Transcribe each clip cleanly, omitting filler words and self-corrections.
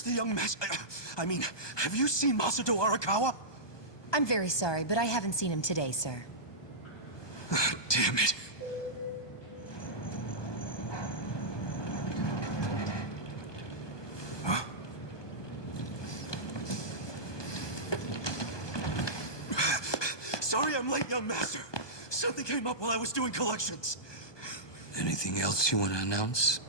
Where's the young master? I mean, have you seen Masato Arakawa? I'm very sorry, but I haven't seen him today, sir. Damn it. Huh? Sorry I'm late, young master. Something came up while I was doing collections. Anything else you want to announce?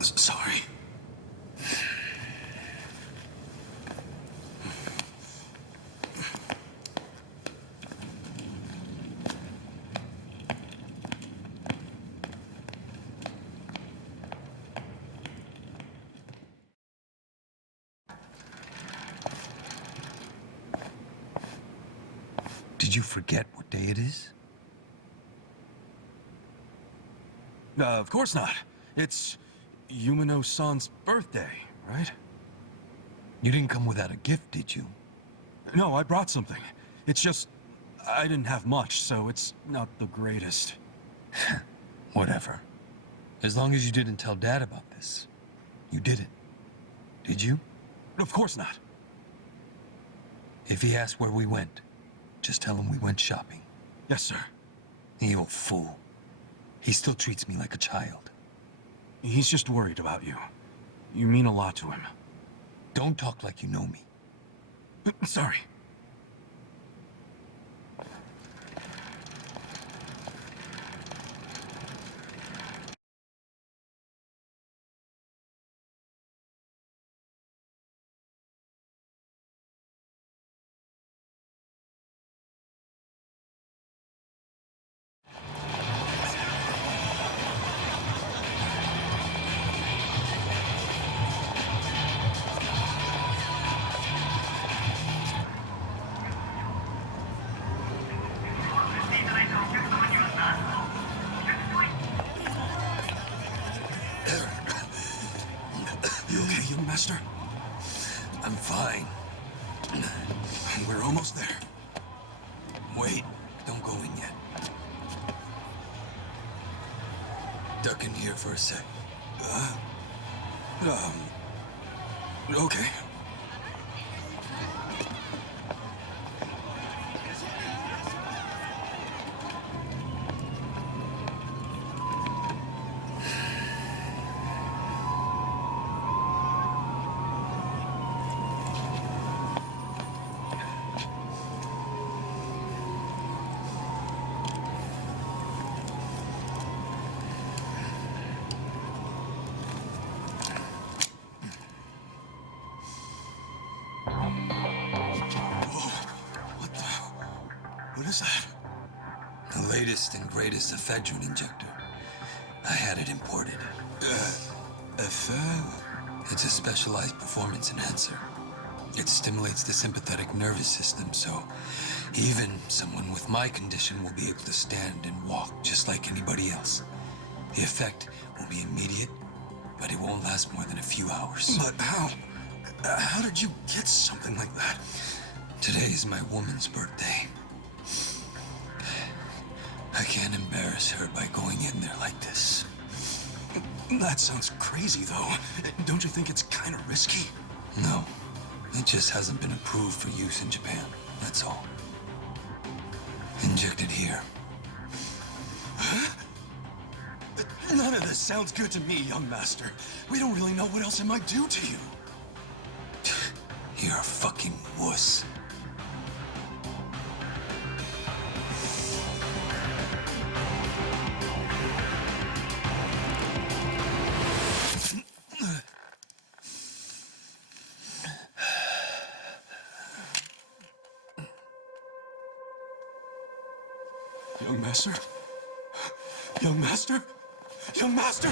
Sorry. Did you forget what day it is? Of course not. It's Yumino-san's birthday, right? You didn't come without a gift, did you? No, I brought something. It's just, I didn't have much, so it's not the greatest. Whatever. As long as you didn't tell Dad about this. You didn't. Did you? Of course not. If he asks where we went, just tell him we went shopping. Yes, sir. The old fool. He still treats me like a child. He's just worried about you. You mean a lot to him. Don't talk like you know me. Sorry. You okay, young master? I'm fine. We're almost there. Wait, don't go in yet. Duck in here for a sec. Okay. What is that? The latest and greatest ephedrine injector. I had it imported. It's a specialized performance enhancer. It stimulates the sympathetic nervous system, so even someone with my condition will be able to stand and walk just like anybody else. The effect will be immediate, but it won't last more than a few hours. But how? How did you get something like that? Today is my woman's birthday. I can't embarrass her by going in there like this. That sounds crazy, though. Don't you think it's kind of risky? No. It just hasn't been approved for use in Japan. That's all. Inject it here. Huh? None of this sounds good to me, young master. We don't really know what else it might do to you. You're a fucking wuss. Young master? Young master? Young master!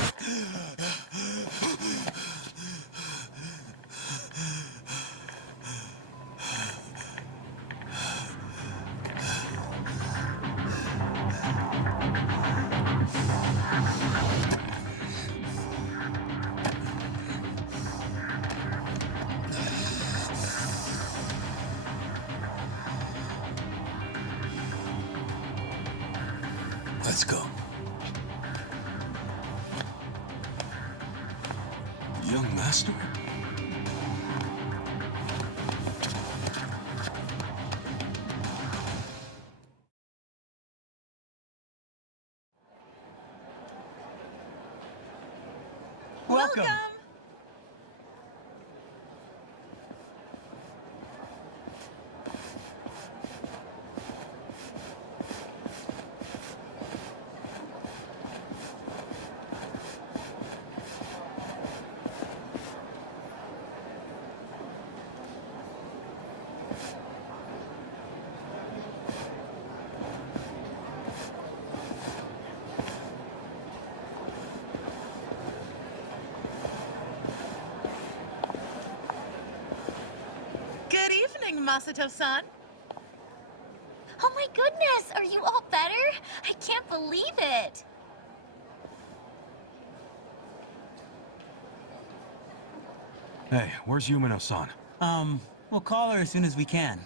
Let's go. Young master? Welcome. Good evening, Masato-san. Oh my goodness, are you all better? I can't believe it. Hey, where's Yumino-san? We'll call her as soon as we can.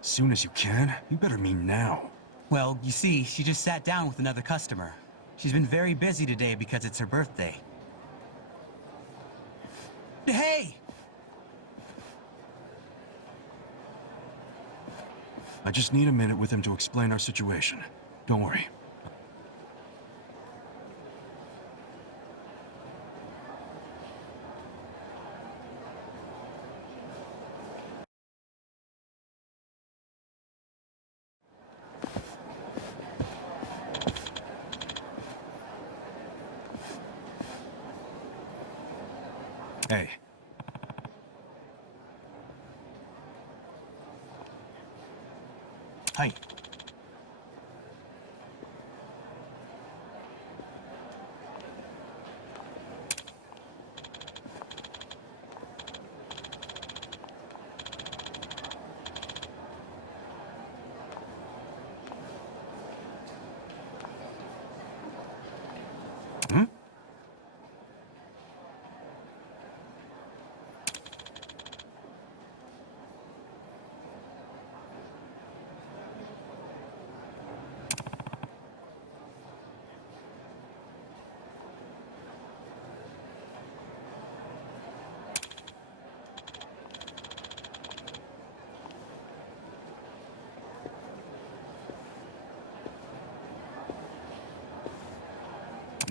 Soon as you can? You better mean now. Well, you see, she just sat down with another customer. She's been very busy today because it's her birthday. Hey! I just need a minute with him to explain our situation. Don't worry. Hey. Hi. Hmm?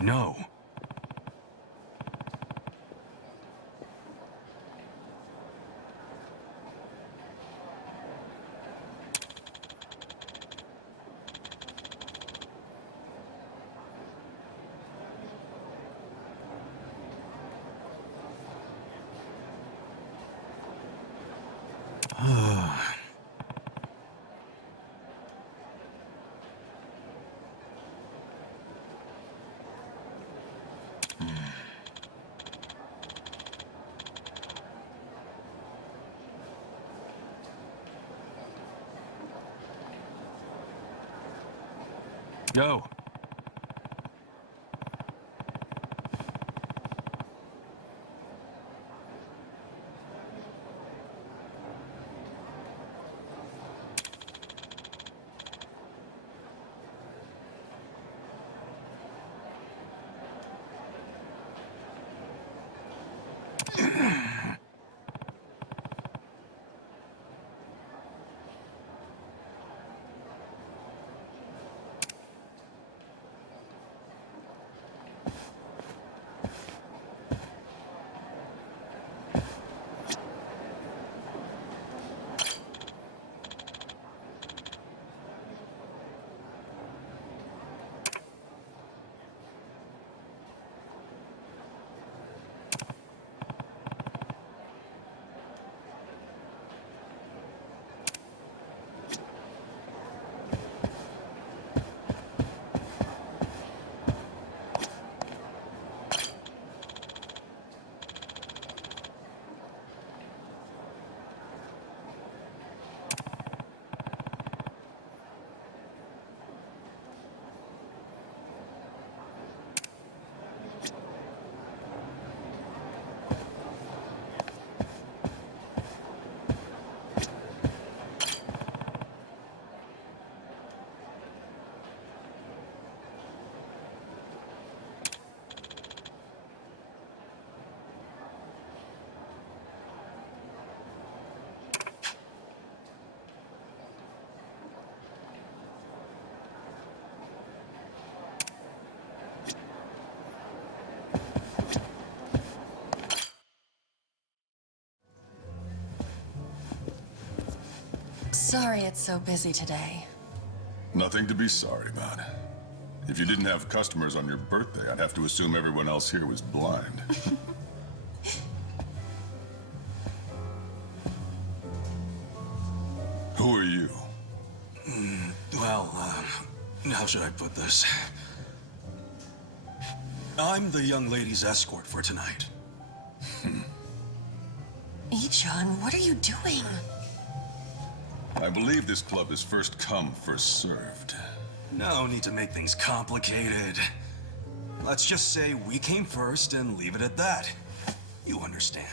No. Yo. Sorry it's so busy today. Nothing to be sorry about. If you didn't have customers on your birthday, I'd have to assume everyone else here was blind. Who are you? Well, how should I put this? I'm the young lady's escort for tonight. Ichan, what are you doing? I believe this club is first come, first served. No need to make things complicated. Let's just say we came first and leave it at that. You understand.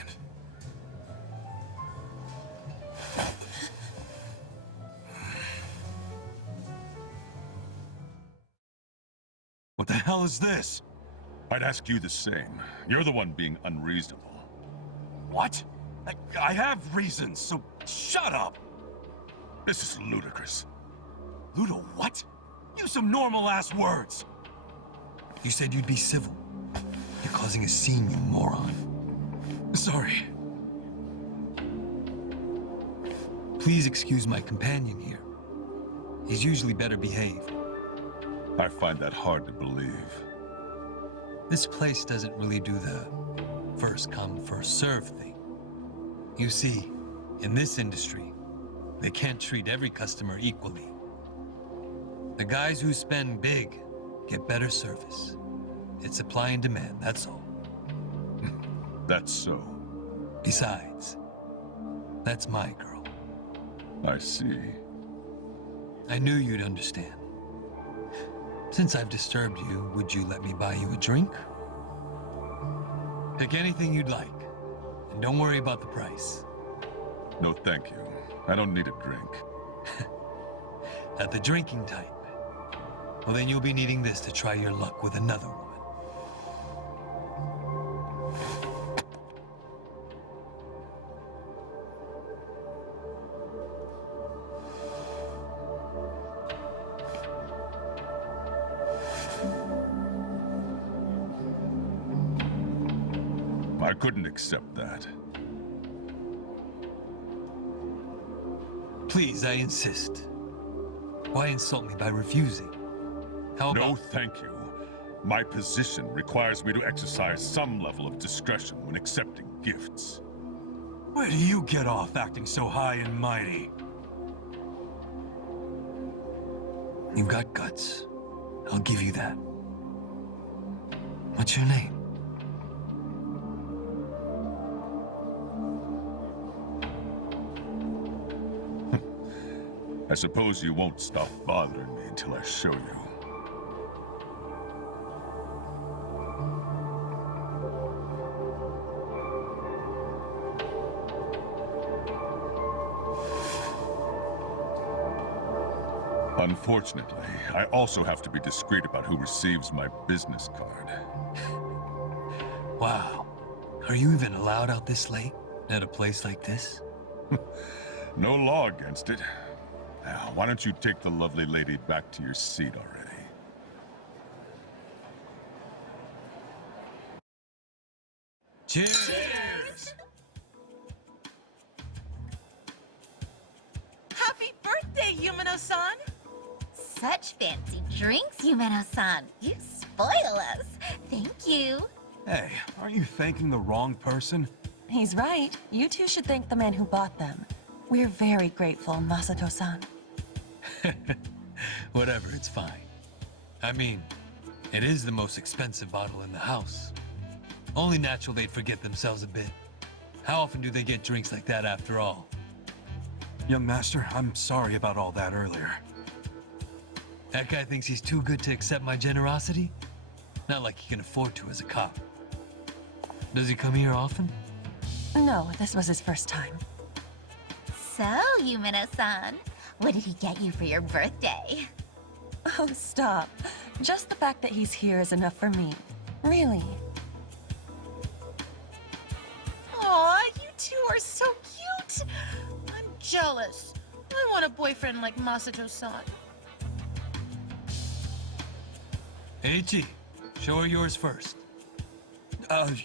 What the hell is this? I'd ask you the same. You're the one being unreasonable. What? I have reasons, so shut up! This is ludicrous. Ludo, what? Use some normal-ass words! You said you'd be civil. You're causing a scene, you moron. Sorry. Please excuse my companion here. He's usually better behaved. I find that hard to believe. This place doesn't really do the first come, first serve thing. You see, in this industry, they can't treat every customer equally. The guys who spend big get better service. It's supply and demand, that's all. That's so. Besides, that's my girl. I see. I knew you'd understand. Since I've disturbed you, would you let me buy you a drink? Pick anything you'd like, and don't worry about the price. No, thank you. I don't need a drink. At the drinking type. Well, then you'll be needing this to try your luck with another woman. I couldn't accept that. Please, I insist. Why insult me by refusing? How No, about... thank you. My position requires me to exercise some level of discretion when accepting gifts. Where do you get off acting so high and mighty? You've got guts. I'll give you that. What's your name? I suppose you won't stop bothering me until I show you. Unfortunately, I also have to be discreet about who receives my business card. Wow. Are you even allowed out this late? At a place like this? No law against it. Now, why don't you take the lovely lady back to your seat already? Cheers! Happy birthday, Yumino-san! Such fancy drinks, Yumeno-san. You spoil us. Thank you. Hey, aren't you thanking the wrong person? He's right. You two should thank the man who bought them. We're very grateful, Masato-san. Whatever, it's fine. I mean, it is the most expensive bottle in the house. Only natural they'd forget themselves a bit. How often do they get drinks like that after all? Young master, I'm sorry about all that earlier. That guy thinks he's too good to accept my generosity? Not like he can afford to as a cop. Does he come here often? No, this was his first time. So, Yumeno-san, what did he get you for your birthday? Oh, stop. Just the fact that he's here is enough for me. Really. Aw, you two are so cute! I'm jealous. I want a boyfriend like Masato-san. Eiichi, show her yours first.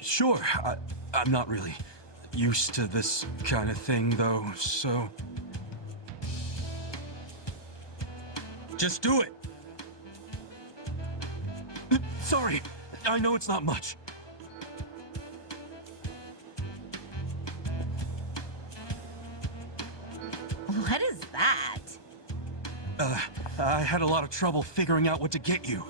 Sure. I'm not really used to this kind of thing, though, so... Just do it. Sorry, I know it's not much. What is that? I had a lot of trouble figuring out what to get you.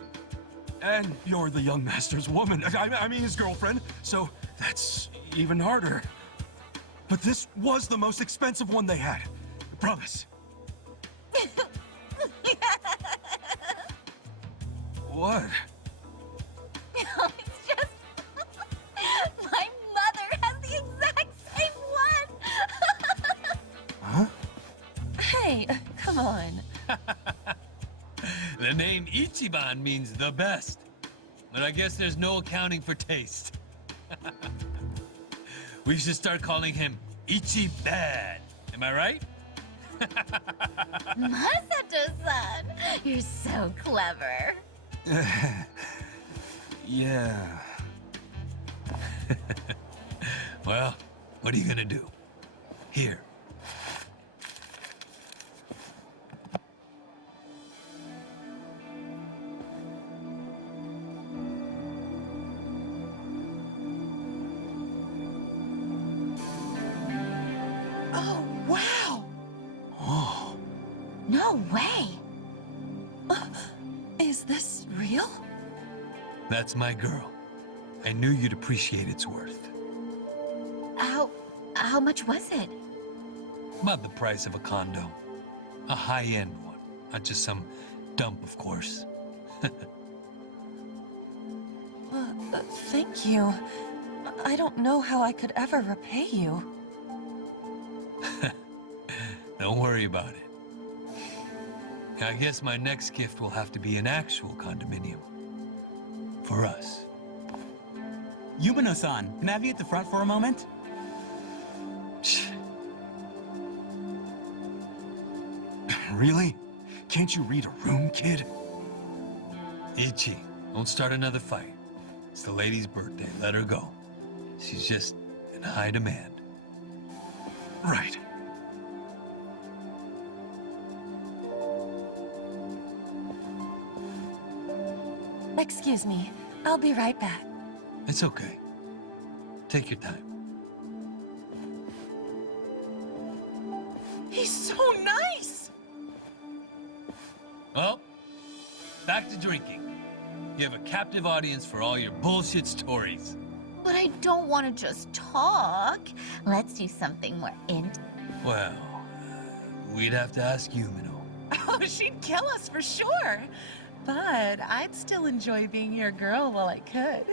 And you're the young master's woman. I mean his girlfriend, so that's even harder. But this was the most expensive one they had. I promise. What? No, it's just... My mother has the exact same one! Huh? Hey, come on. The name Ichiban means the best. But I guess there's no accounting for taste. We should start calling him Ichibad. Am I right? Masato-san, you're so clever. Yeah. Well, what are you gonna do? Here. Oh, wow! Oh. No way. Is this real? That's my girl. I knew you'd appreciate its worth. How much was it? About the price of a condo. A high-end one. Not just some dump, of course. Thank you. I don't know how I could ever repay you. Don't worry about it. I guess my next gift will have to be an actual condominium. For us. Yumino-san, can I have you at the front for a moment? Really? Can't you read a room, kid? Ichi, don't start another fight. It's the lady's birthday. Let her go. She's just in high demand. Right. Excuse me. I'll be right back. It's okay. Take your time. He's so nice! Well, back to drinking. You have a captive audience for all your bullshit stories. But I don't want to just talk. Let's do something more Well, we'd have to ask Yumino. Oh, she'd kill us for sure. But I'd still enjoy being your girl while I could.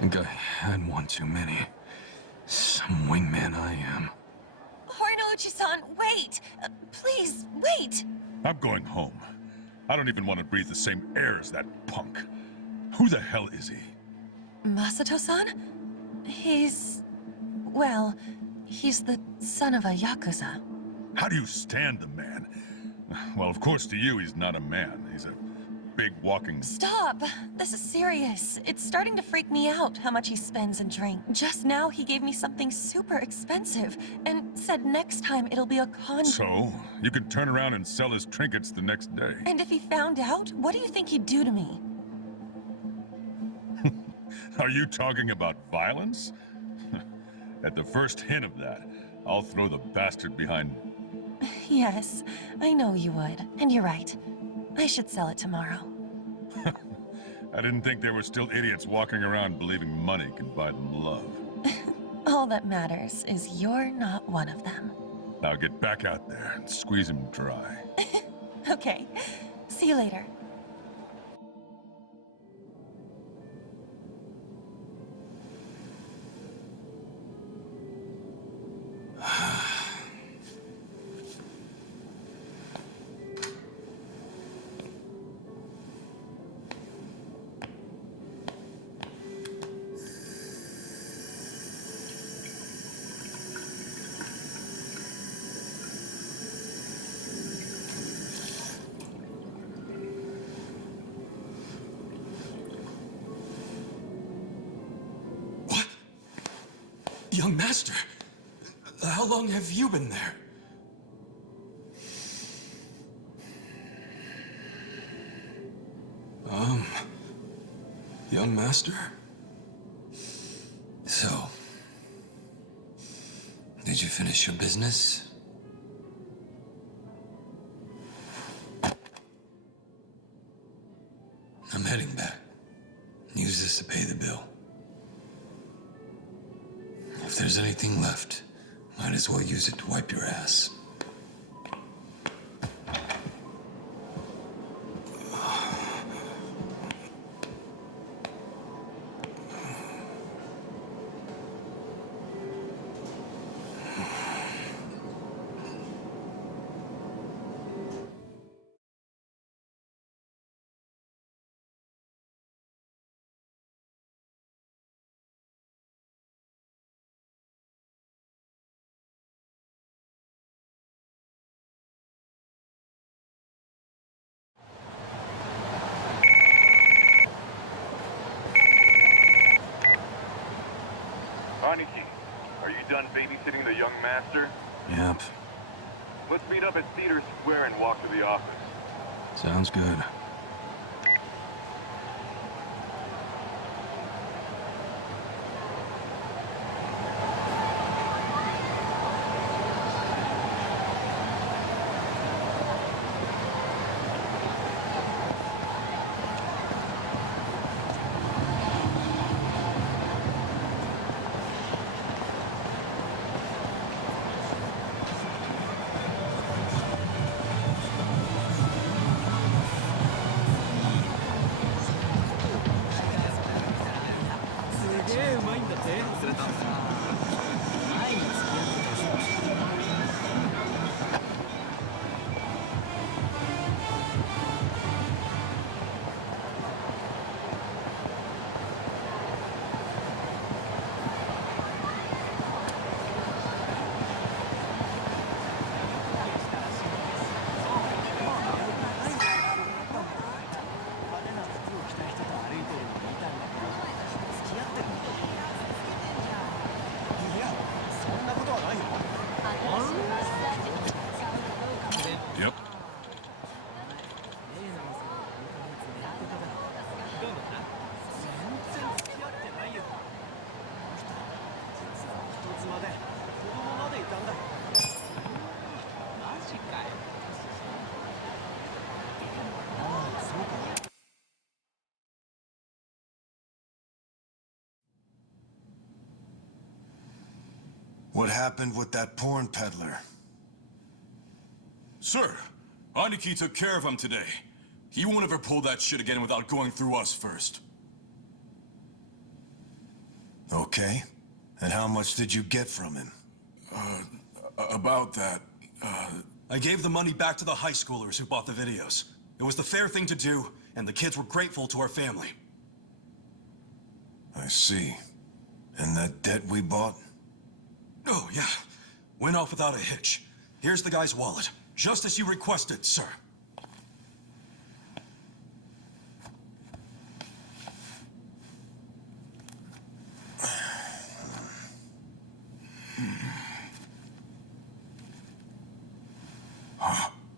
Think I had one too many. Some wingman I am. Horinoichi-san, wait! Please, wait! I'm going home. I don't even want to breathe the same air as that punk. Who the hell is he? Masato-san? Well, he's the son of a Yakuza. How do you stand the man? Well, of course, to you, he's not a man. He's a big walking... Stop! This is serious. It's starting to freak me out how much he spends and drink. Just now, he gave me something super expensive and said next time it'll be a con- So, you could turn around and sell his trinkets the next day. And if he found out, what do you think he'd do to me? Are you talking about violence? At the first hint of that, I'll throw the bastard behind... Yes, I know you would. And you're right. I should sell it tomorrow. I didn't think there were still idiots walking around believing money can buy them love. All that matters is you're not one of them. Now get back out there and squeeze him dry. Okay. See you later. Young master, how long have you been there? Young master? So, did you finish your business? I'm heading back. Use this to pay the bill. If there's anything left, might as well use it to wipe your ass. Aniki, are you done babysitting the young master? Yep. Let's meet up at Theater Square and walk to the office. Sounds good. Yep. What happened with that porn peddler? Sir, Aniki took care of him today. He won't ever pull that shit again without going through us first. Okay. And how much did you get from him? About that, I gave the money back to the high schoolers who bought the videos. It was the fair thing to do, and the kids were grateful to our family. I see. And that debt we bought? Oh, yeah. Went off without a hitch. Here's the guy's wallet. Just as you requested, sir.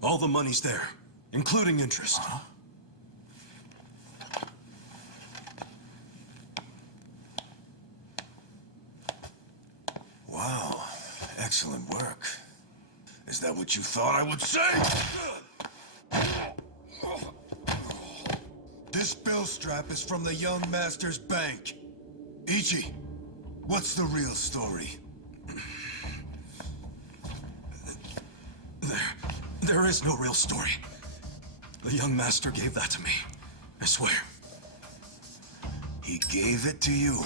All the money's there, including interest. Wow. Excellent work. Is that what you thought I would say? This bill strap is from the young master's bank. Ichi, what's the real story? There is no real story. The young master gave that to me. I swear. He gave it to you?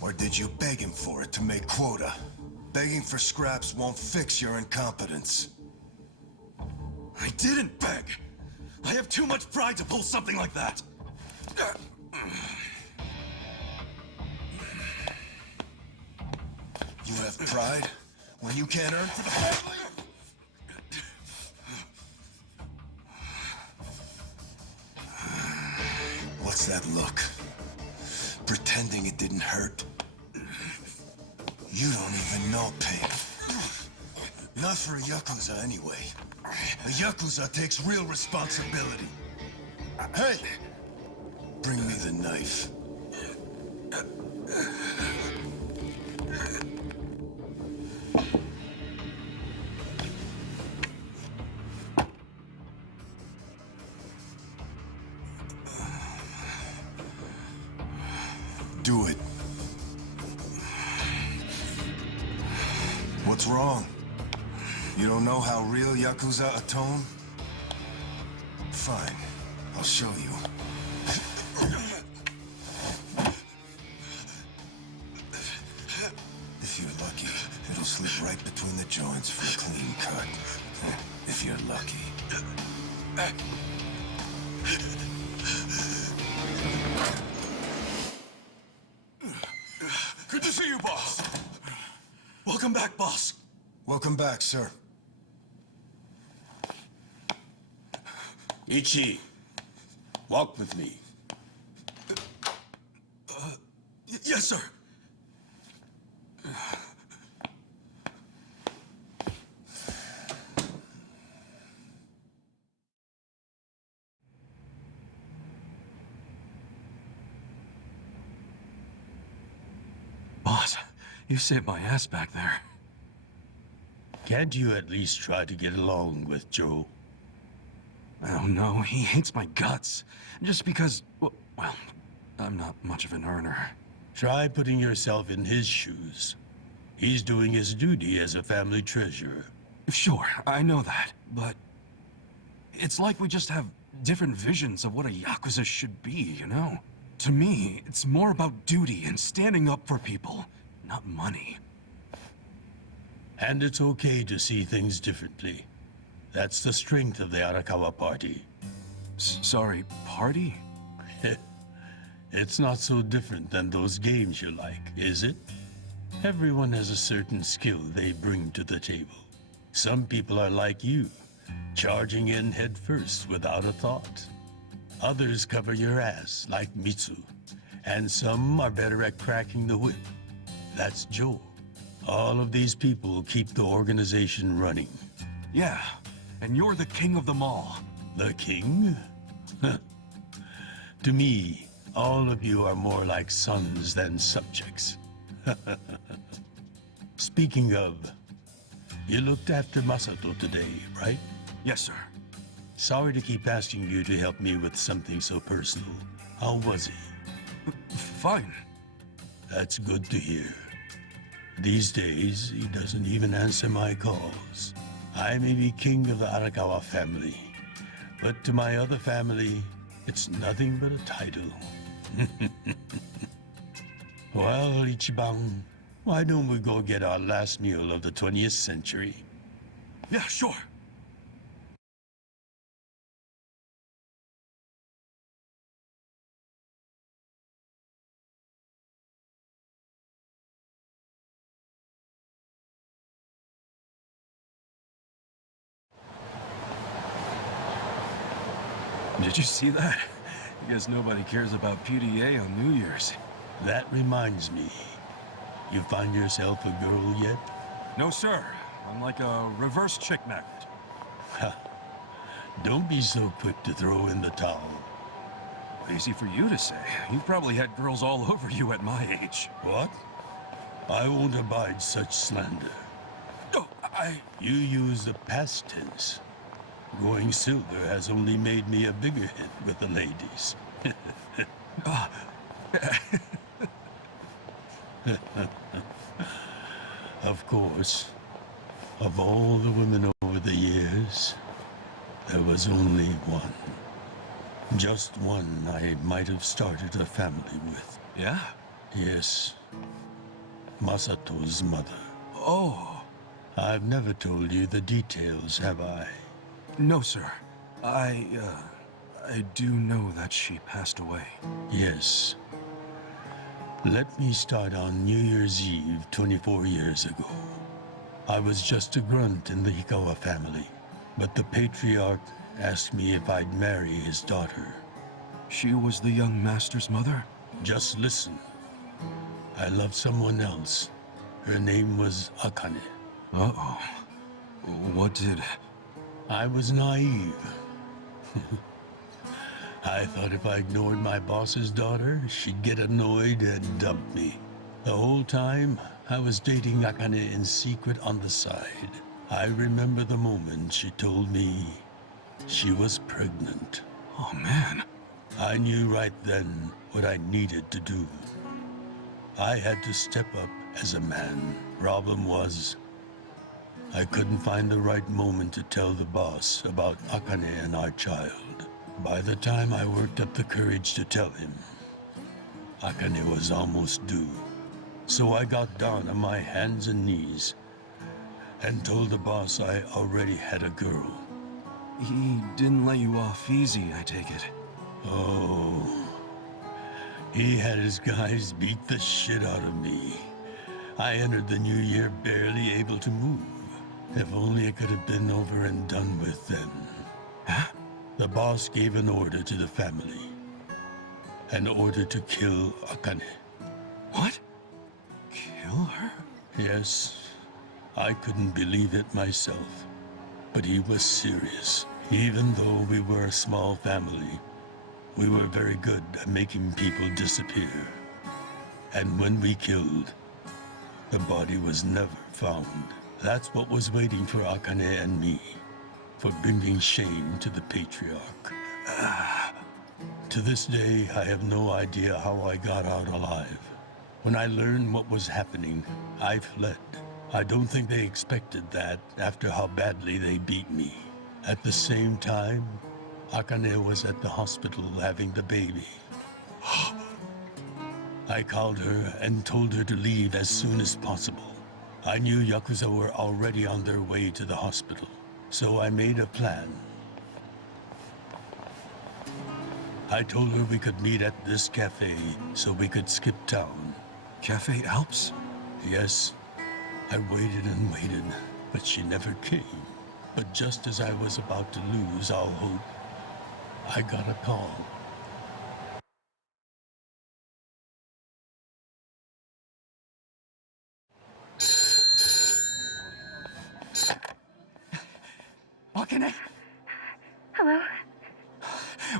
Or did you beg him for it to make quota? Begging for scraps won't fix your incompetence. I didn't beg. I have too much pride to pull something like that. You have pride when you can't earn for the family? What's that look? Pretending it didn't hurt. You don't even know pain. Not for a Yakuza, anyway. A Yakuza takes real responsibility. Hey! Bring me the knife. Do it. What's wrong? You don't know how real Yakuza atone? Fine. I'll show you. If you're lucky, it'll slip right between the joints for a clean cut. If you're lucky. Good to see you, boss. Welcome back, boss. Welcome back, sir. Ichi, walk with me. Yes, sir. Boss, you saved my ass back there. Can't you at least try to get along with Joe? Oh no, he hates my guts. Just because, well, I'm not much of an earner. Try putting yourself in his shoes. He's doing his duty as a family treasurer. Sure, I know that, but it's like we just have different visions of what a Yakuza should be, you know? To me, it's more about duty and standing up for people, not money. And it's okay to see things differently. That's the strength of the Arakawa party. Sorry, party? It's not so different than those games you like, is it? Everyone has a certain skill they bring to the table. Some people are like you, charging in head first without a thought. Others cover your ass, like Mitsu. And some are better at cracking the whip. That's Joe. All of these people keep the organization running. Yeah, and you're the king of them all. The king? To me, all of you are more like sons than subjects. Speaking of, you looked after Masato today, right? Yes, sir. Sorry to keep asking you to help me with something so personal. How was he? Fine. That's good to hear. These days, he doesn't even answer my calls. I may be king of the Arakawa family, but to my other family, it's nothing but a title. Well, Ichiban, why don't we go get our last meal of the 20th century? Yeah, sure. Did you see that? I guess nobody cares about PDA on New Year's. That reminds me. You find yourself a girl yet? No, sir. I'm like a reverse chick magnet. Don't be so quick to throw in the towel. Easy for you to say. You've probably had girls all over you at my age. What? I won't abide such slander. Oh, You use the past tense. Going silver has only made me a bigger hit with the ladies. Of course, of all the women over the years, there was only one. Just one I might have started a family with. Yeah? Yes. Masato's mother. Oh. I've never told you the details, have I? No, sir. I do know that she passed away. Yes. Let me start on New Year's Eve 24 years ago. I was just a grunt in the Hikawa family, but the patriarch asked me if I'd marry his daughter. She was the young master's mother? Just listen. I loved someone else. Her name was Akane. Uh-oh. What did... I was naive. I thought if I ignored my boss's daughter, she'd get annoyed and dump me. The whole time, I was dating Akane in secret on the side. I remember the moment she told me she was pregnant. Oh, man. I knew right then what I needed to do. I had to step up as a man. Problem was, I couldn't find the right moment to tell the boss about Akane and our child. By the time I worked up the courage to tell him, Akane was almost due. So I got down on my hands and knees and told the boss I already had a girl. He didn't let you off easy, I take it. Oh, he had his guys beat the shit out of me. I entered the new year barely able to move. If only it could have been over and done with then. Huh? The boss gave an order to the family. An order to kill Akane. What? Kill her? Yes, I couldn't believe it myself. But he was serious. Even though we were a small family, we were very good at making people disappear. And when we killed, the body was never found. That's what was waiting for Akane and me, for bringing shame to the patriarch. To this day, I have no idea how I got out alive. When I learned what was happening, I fled. I don't think they expected that after how badly they beat me. At the same time, Akane was at the hospital having the baby. I called her and told her to leave as soon as possible. I knew Yakuza were already on their way to the hospital, so I made a plan. I told her we could meet at this cafe so we could skip town. Cafe Alps? Yes, I waited and waited, but she never came. But just as I was about to lose all hope, I got a call. Akane? Hello?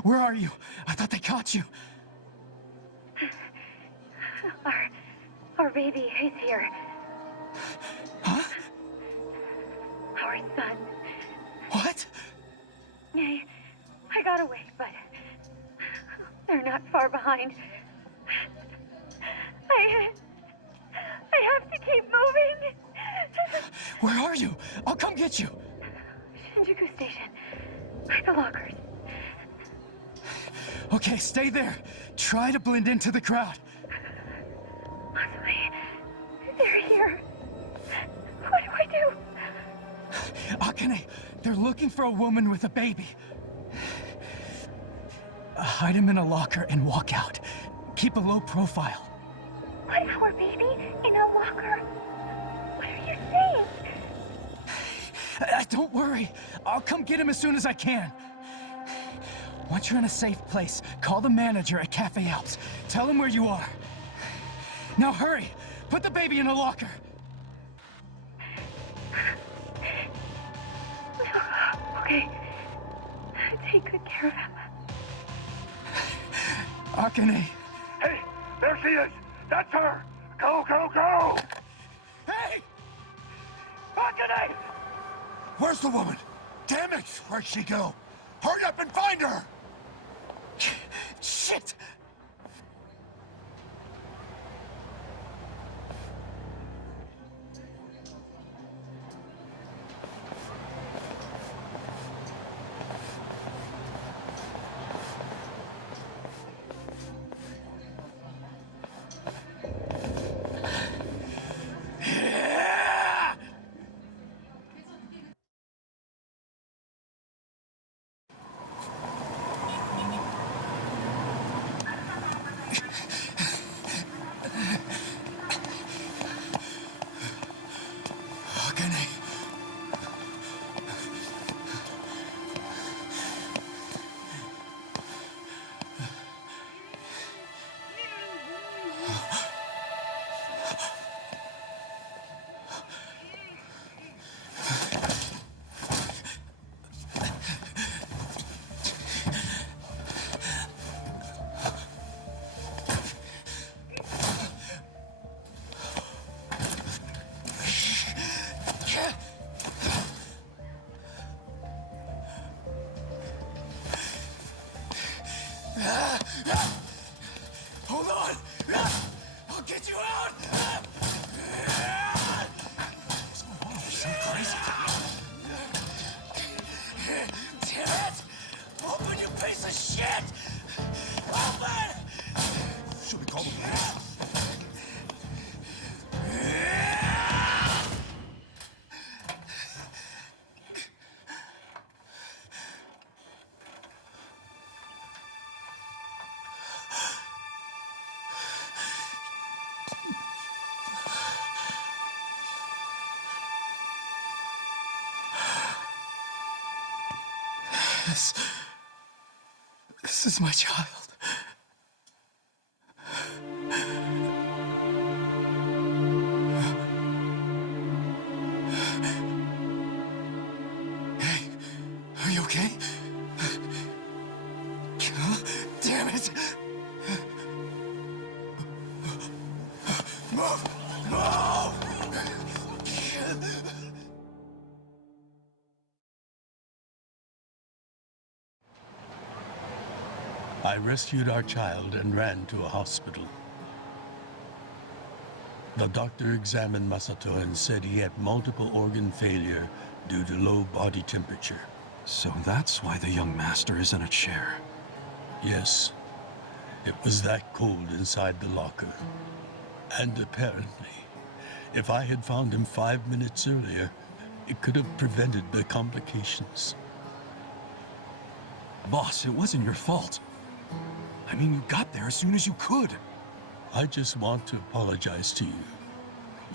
Where are you? I thought they caught you. Our baby is here. Huh? Our son. What? I got away, but they're not far behind. I have to keep moving. Where are you? I'll come get you. Shinjuku Station. By the lockers. Okay, stay there. Try to blend into the crowd. They're here. What do I do? Akane, they're looking for a woman with a baby. Hide him in a locker and walk out. Keep a low profile. What, our baby? In a locker? What are you saying? Don't worry. I'll come get him as soon as I can. Once you're in a safe place, call the manager at Cafe Alps. Tell him where you are. Now hurry. Put the baby in a locker. Okay. Take good care of him. Akane. Hey, there she is! That's her! Go, go, go! Hey! Akane! Where's the woman? Damn it! Where'd she go? Hurry up and find her! Shit! Hold on! I'll get you out! What's going on? There's some crazy. Damn it! Open, you piece of shit! Open! Should we call the police? This is my child. Hey, are you okay? Damn it! Move! Move! I rescued our child and ran to a hospital. The doctor examined Masato and said he had multiple organ failure due to low body temperature. So that's why the young master is in a chair. Yes, it was that cold inside the locker. And apparently, if I had found him 5 minutes earlier, it could have prevented the complications. Boss, it wasn't your fault. I mean, you got there as soon as you could. I just want to apologize to you.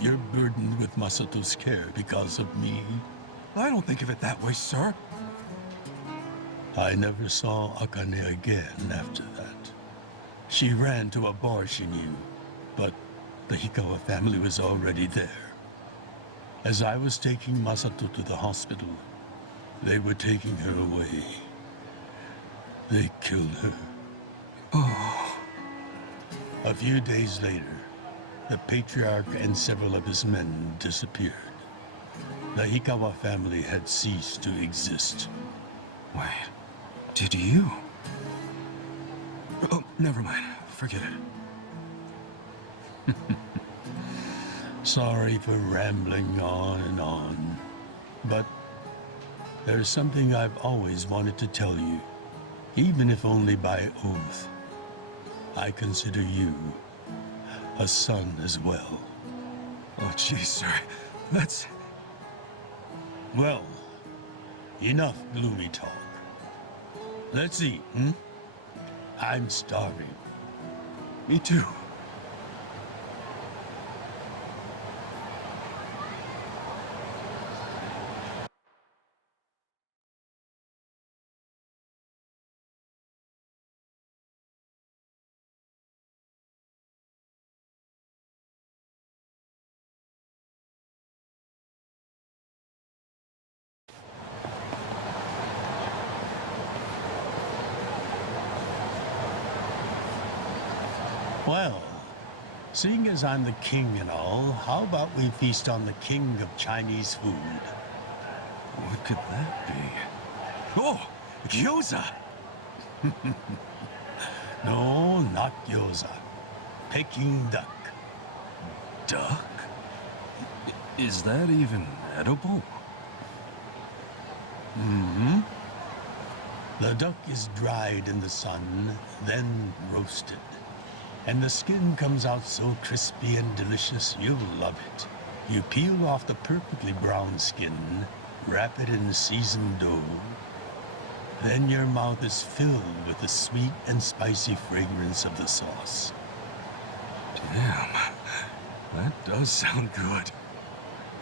You're burdened with Masato's care because of me. I don't think of it that way, sir. I never saw Akane again after that. She ran to a bar she knew, but the Hikawa family was already there. As I was taking Masato to the hospital, they were taking her away. They killed her. Oh. A few days later, the patriarch and several of his men disappeared. The Hikawa family had ceased to exist. Wait, did you? Oh, never mind. Forget it. Sorry for rambling on and on, but there's something I've always wanted to tell you, even if only by oath. I consider you a son as well. Oh, geez, sir. That's... Well, enough gloomy talk. Let's eat, hmm? I'm starving. Me too. Well, seeing as I'm the king and all, how about we feast on the king of Chinese food? What could that be? Oh, gyoza! No, not gyoza. Peking duck. Duck? Is that even edible? Mm-hmm. The duck is dried in the sun, then roasted. And the skin comes out so crispy and delicious, you'll love it. You peel off the perfectly brown skin, wrap it in seasoned dough. Then your mouth is filled with the sweet and spicy fragrance of the sauce. Damn, that does sound good.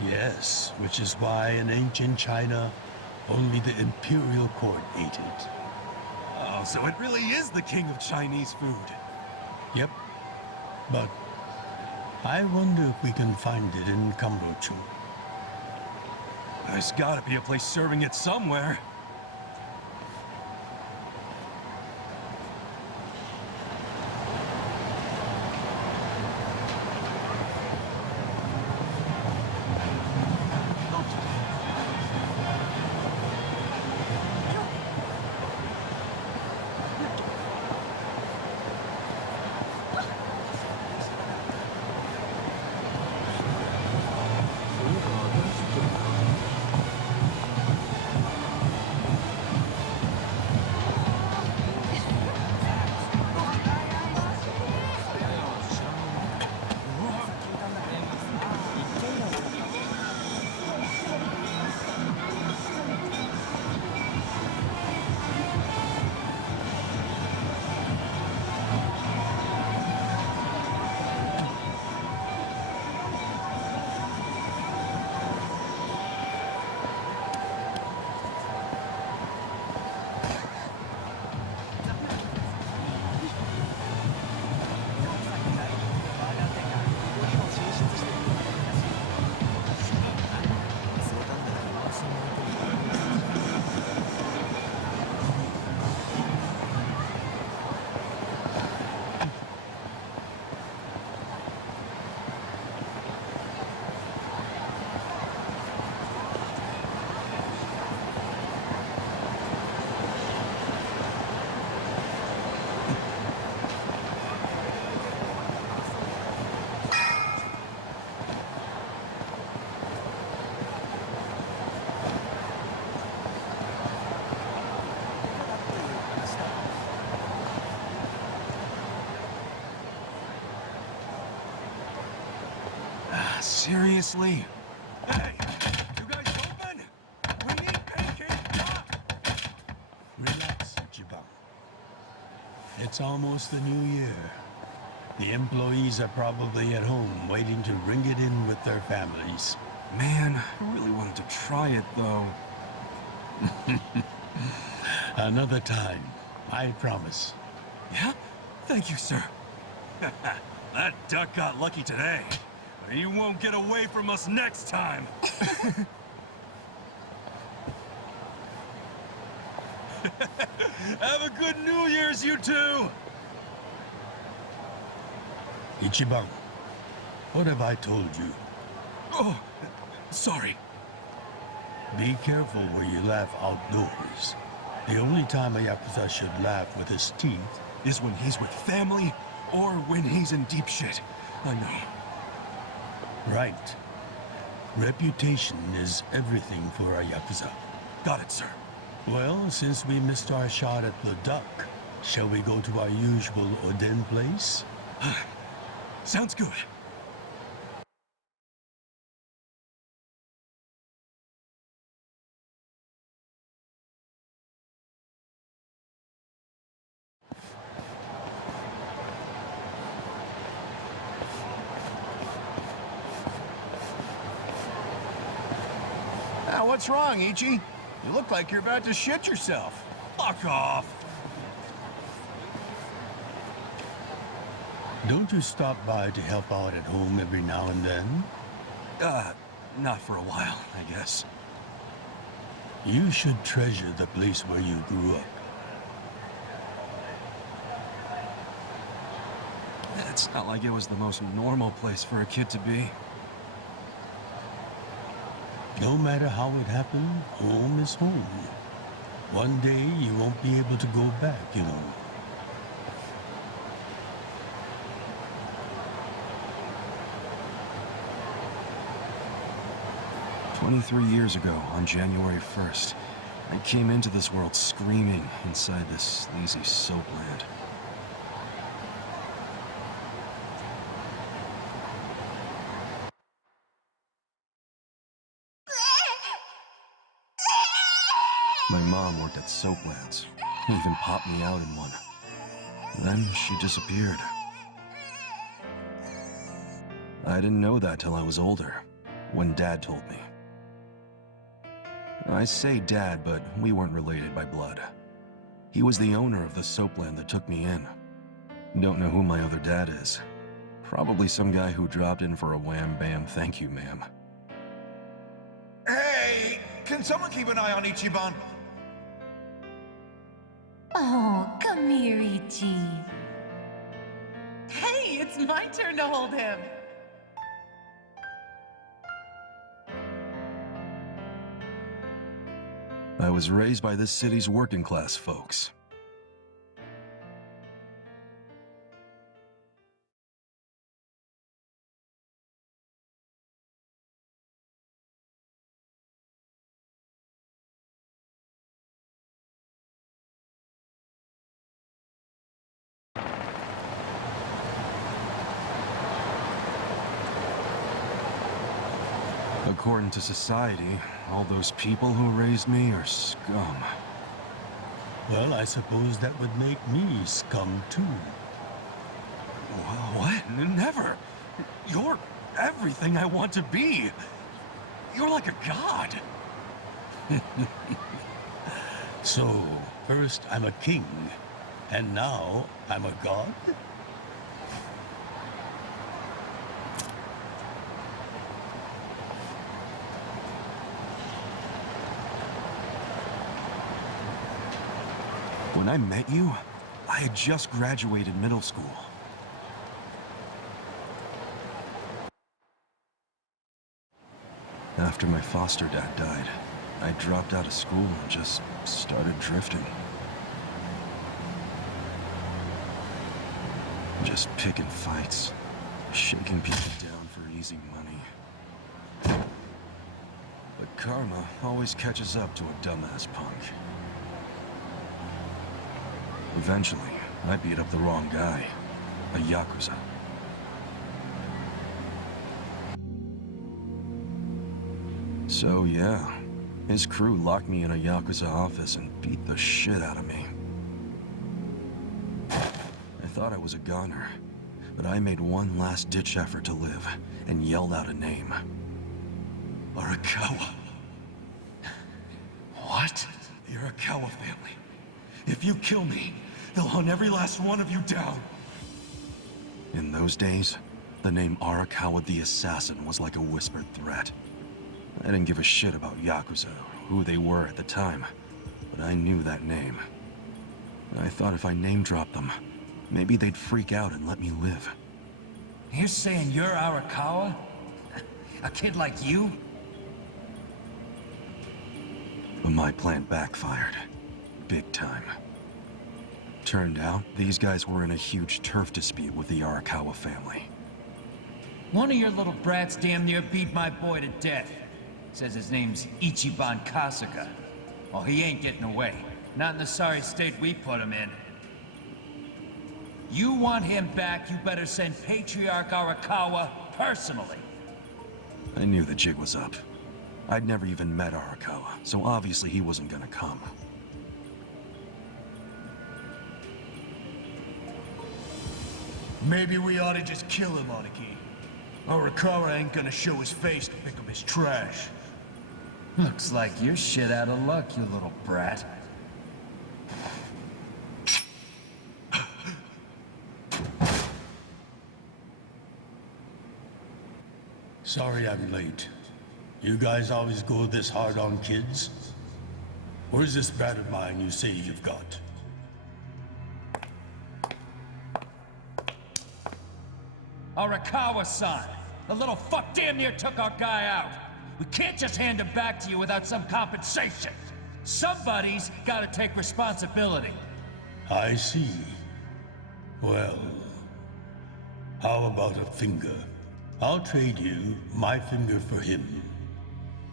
Yes, which is why in ancient China, only the imperial court ate it. Oh, so it really is the king of Chinese food. Yep, but I wonder if we can find it in Kambochu. There's gotta be a place serving it somewhere. Seriously? Hey, you guys open? We need pancake pop! Relax, Ichiban. It's almost the new year. The employees are probably at home waiting to ring it in with their families. Man, I really wanted to try it, though. Another time, I promise. Yeah? Thank you, sir. That duck got lucky today. You won't get away from us next time. Have a good New Year's, you two! Ichiban, what have I told you? Oh, sorry. Be careful where you laugh outdoors. The only time a Yakuza should laugh with his teeth Is when he's with family, or when he's in deep shit. I know. right. Reputation is everything for a Yakuza. Got it, sir. Well, since we missed our shot at the duck, shall we go to our usual Oden place? Sounds good. Now, what's wrong, Ichi? You look like you're about to shit yourself. Fuck off! Don't you stop by to help out at home every now and then? Not for a while, I guess. You should treasure the place where you grew up. It's not like it was the most normal place for a kid to be. No matter how it happened, home is home. One day you won't be able to go back, you know. "23 years ago, on January 1st, I came into this world screaming inside this sleazy soapland. My mom worked at soaplands, even popped me out in one. Then she disappeared. I didn't know that till I was older, when Dad told me. I say Dad, but we weren't related by blood. He was the owner of the soapland that took me in. Don't know who my other dad is. Probably some guy who dropped in for a wham-bam thank you, ma'am. Hey, can someone keep an eye on Ichiban? Oh, come here, Ichi. Hey, it's my turn to hold him. I was raised by this city's working class folks. According to society, all those people who raised me are scum. Well, I suppose that would make me scum too. What? Never! You're everything I want to be! You're like a god! So, first I'm a king, and now I'm a god? When I met you, I had just graduated middle school. After my foster dad died, I dropped out of school and just started drifting. Just picking fights, shaking people down for easy money. But karma always catches up to a dumbass punk. Eventually, I beat up the wrong guy, a Yakuza. So yeah, his crew locked me in a Yakuza office and beat the shit out of me. I thought I was a goner, but I made one last-ditch effort to live and yelled out a name. Arakawa. What? The Arakawa family. If you kill me, they'll hunt every last one of you down. In those days, the name Arakawa the Assassin was like a whispered threat. I didn't give a shit about Yakuza or who they were at the time, but I knew that name. I thought if I name-dropped them, maybe they'd freak out and let me live. You're saying you're Arakawa? A kid like you? But my plan backfired. Big time. Turned out, these guys were in a huge turf dispute with the Arakawa family. One of your little brats damn near beat my boy to death. Says his name's Itibana Kasugi. Oh, he ain't getting away. Not in the sorry state we put him in. You want him back, you better send Patriarch Arakawa personally. I knew the jig was up. I'd never even met Arakawa, so obviously he wasn't gonna come. Maybe we ought to just kill him, Aniki. Arakawa ain't gonna show his face to pick up his trash. Looks like you're shit out of luck, you little brat. Sorry I'm late. You guys always go this hard on kids? Where's this brat of mine you say you've got? Arakawa-san! The little fuck damn near took our guy out! We can't just hand him back to you without some compensation! Somebody's gotta take responsibility! I see. Well, how about a finger? I'll trade you my finger for him.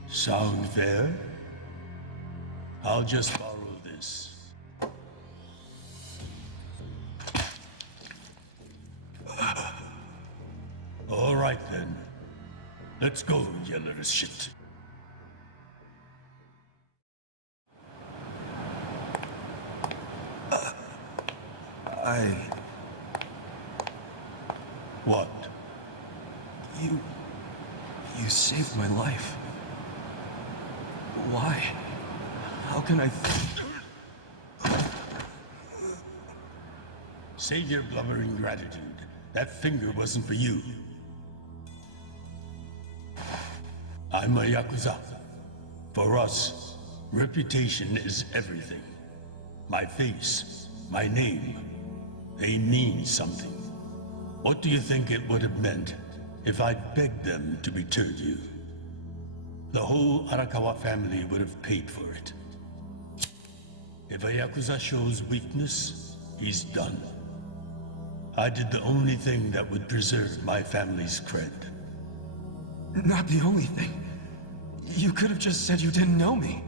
Sound fair? I'll just borrow this. All right then. Let's go, you little shit. What? You saved my life. Why? How can I... Save your blubbering gratitude. That finger wasn't for you. I'm a Yakuza. For us, reputation is everything. My face, my name, they mean something. What do you think it would have meant if I'd begged them to return you? The whole Arakawa family would have paid for it. If a Yakuza shows weakness, he's done. I did the only thing that would preserve my family's cred. Not the only thing. You could have just said you didn't know me.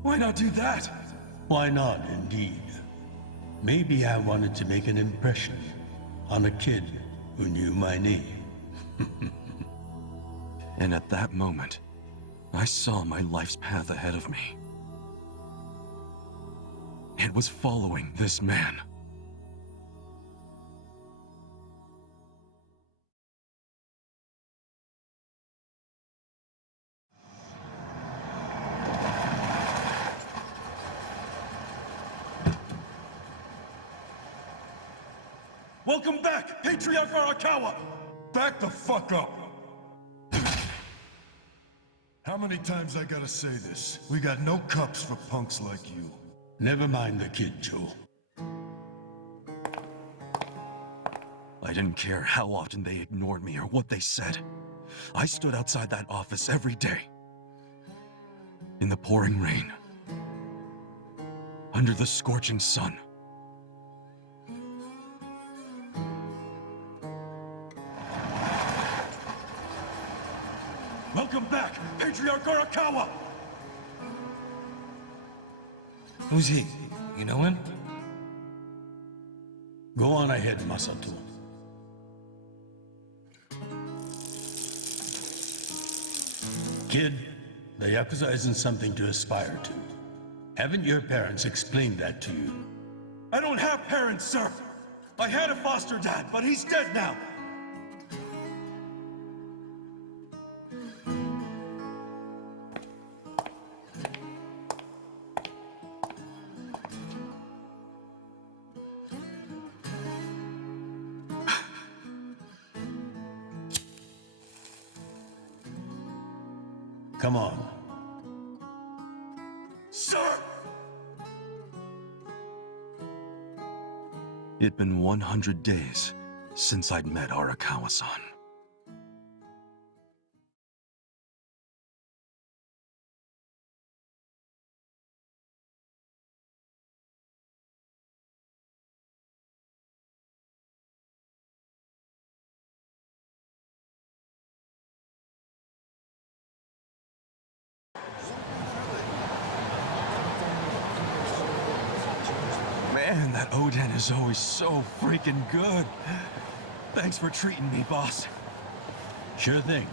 Why not do that? Why not, indeed? Maybe I wanted to make an impression on a kid who knew my name. And at that moment, I saw my life's path ahead of me. It was following this man. Welcome back, Patriarch Arakawa! Back the fuck up! How many times I gotta say this? We got no cups for punks like you. Never mind the kid, Joe. I didn't care how often they ignored me or what they said. I stood outside that office every day. In the pouring rain. Under the scorching sun. Welcome back, Patriarch Arakawa! Who's he? You know him? Go on ahead, Masato. Kid, The Yakuza isn't something to aspire to. Haven't your parents explained that to you? I don't have parents, sir! I had a foster dad, but he's dead now! Come on. Sir! It'd been 100 days since I'd met Arakawa-san. Man, that Oden is always so freaking good. Thanks for treating me, boss. Sure thing.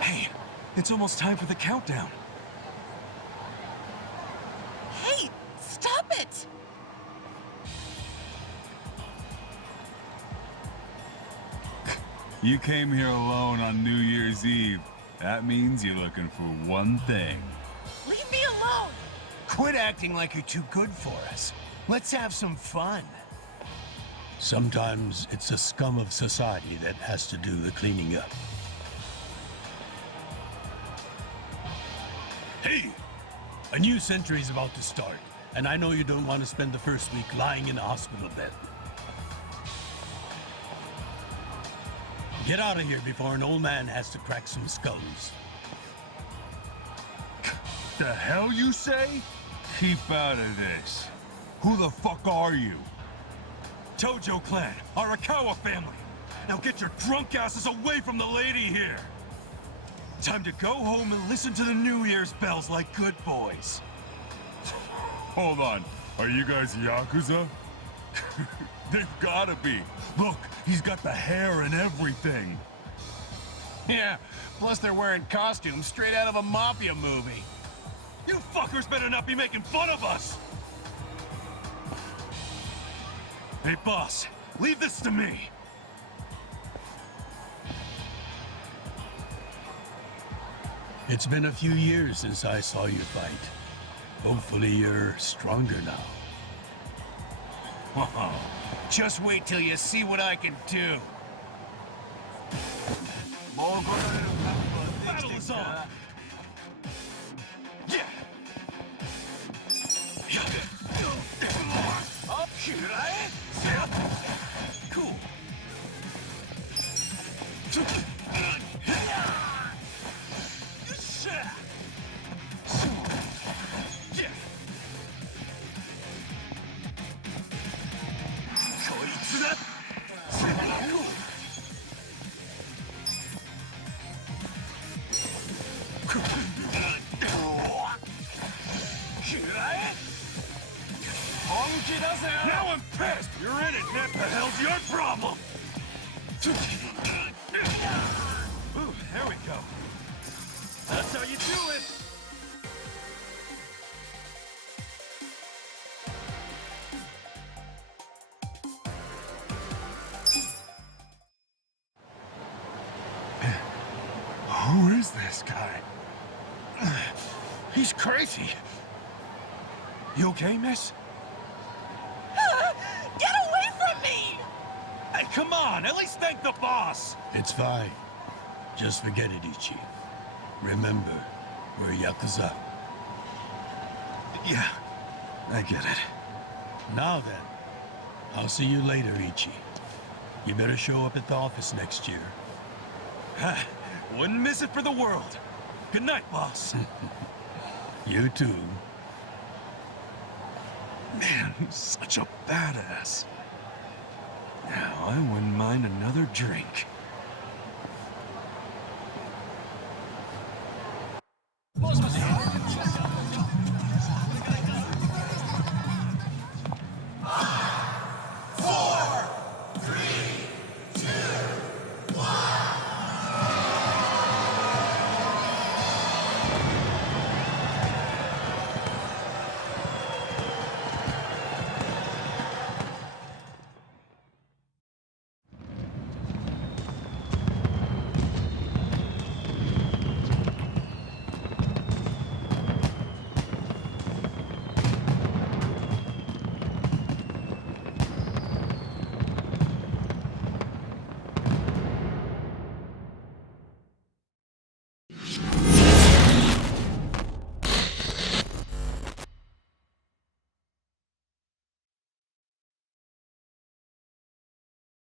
Hey, it's almost time for the countdown. Hey, stop it! You came here alone on New Year's Eve. That means you're looking for one thing. Leave me alone! Quit acting like you're too good for us. Let's have some fun. Sometimes it's the scum of society that has to do the cleaning up. Hey! A new century's about to start, and I know you don't want to spend the first week lying in a hospital bed. Get out of here before an old man has to crack some skulls. The hell you say? Keep out of this. Who the fuck are you? Tojo clan, Arakawa family. Now get your drunk asses away from the lady here. Time to go home and listen to the New Year's bells like good boys. Hold on. Are you guys Yakuza? They've gotta be. Look, he's got the hair and everything. Yeah, plus they're wearing costumes straight out of a mafia movie. You fuckers better not be making fun of us! Hey, boss, leave this to me. It's been a few years since I saw you fight. Hopefully you're stronger now. Just wait till you see what I can do. Battle is on! Yeah! Cool. Now I'm pissed! You're in it, Nip! The hell's your problem? Ooh, there we go. That's how you do it! Who is this guy? He's crazy. You okay, miss? Get away from me! Hey, come on! At least thank the boss! It's fine. Just forget it, Ichi. Remember, we're Yakuza. Yeah, I get it. Now then, I'll see you later, Ichi. You better show up at the office next year. Wouldn't miss it for the world. Good night, boss. You too. Man, such a badass. Now, I wouldn't mind another drink.